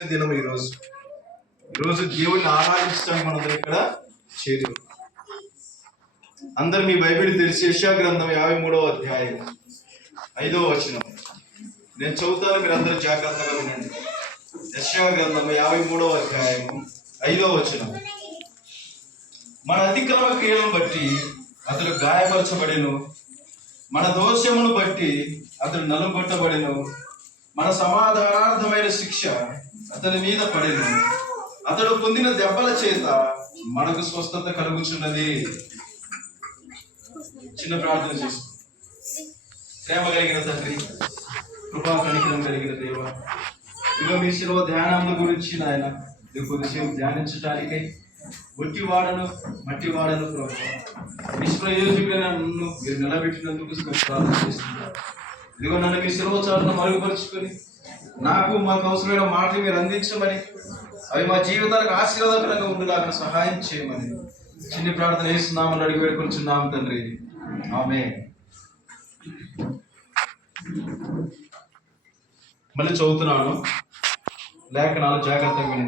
దినం ఈరోజు దేవుడిని ఆరాధించడానికి మనందరం ఇక్కడ చేరు. అందరు మీ బైబిల్ తెలిసి యెషయా గ్రంథం 53వ అధ్యాయం 5వ వచనం నేను చదువుతాను, మీరు అందరూ జాగ్రత్తగా వినండి. యెషయా గ్రంథం 53వ అధ్యాయం 5వ వచనం. మన అతిక్రమ క్రియలను బట్టి అతడు గాయపరచబడెను, మన దోషమును బట్టి అతడు నలుగొట్టబడెను, మన సమాధానార్థమైన శిక్ష అతని మీద పడెను, అతడు పొందిన దెబ్బల చేత మనకు స్వస్థత కలుగుచున్నది. చిన్న ప్రార్థన చేస్తూ, ప్రేమ కలిగిన తండ్రి, కృపా కనికరం కలిగిన దేవ, ఇక మీ శిలువ ధ్యానం గురించి నాయన కొద్దిసేపు ధ్యానించడానికై మట్టి వాడను నిష్ప్రయోజకులైన నన్ను మీరు నిలబెట్టినందుకు ప్రార్థన చేస్తున్నారు. ఇదిగో నన్ను మీ శిలువ చాటును మరుగుపరుచుకొని నాకు మాకు అవసరమైన మాటలు మీరు అందించమని, అవి మా జీవితాలకు ఆశీర్వాదకరంగా ఉండేలాగా సహాయం చేయమని చిన్ని ప్రార్థన చేస్తున్నామని అడిగి వేడుకొంచున్నాము తండ్రి. ఆమేన్. మళ్ళీ చదువుతున్నాను, లేఖనాలు జాగ్రత్తగా వినండి.